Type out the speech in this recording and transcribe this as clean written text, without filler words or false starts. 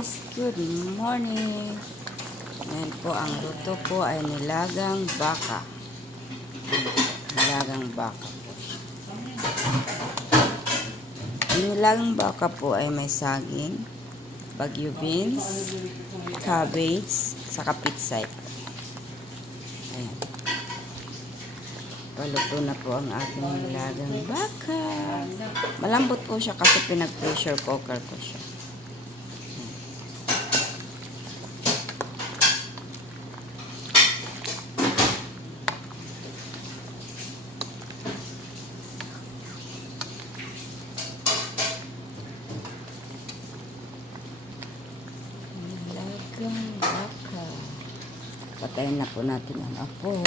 guys, good morning. Ngayon po ang luto ko ay nilagang baka. Nilagang baka po. Ang nilagang baka po ay may saging, bagyo beans, cabbage, saka pitsay. Ayan. Paluto na po ang ating nilagang baka. Malambot po siya kasi pinag-pressure cooker ko siya. Nilagang baka. Patayin na po natin ang apoy.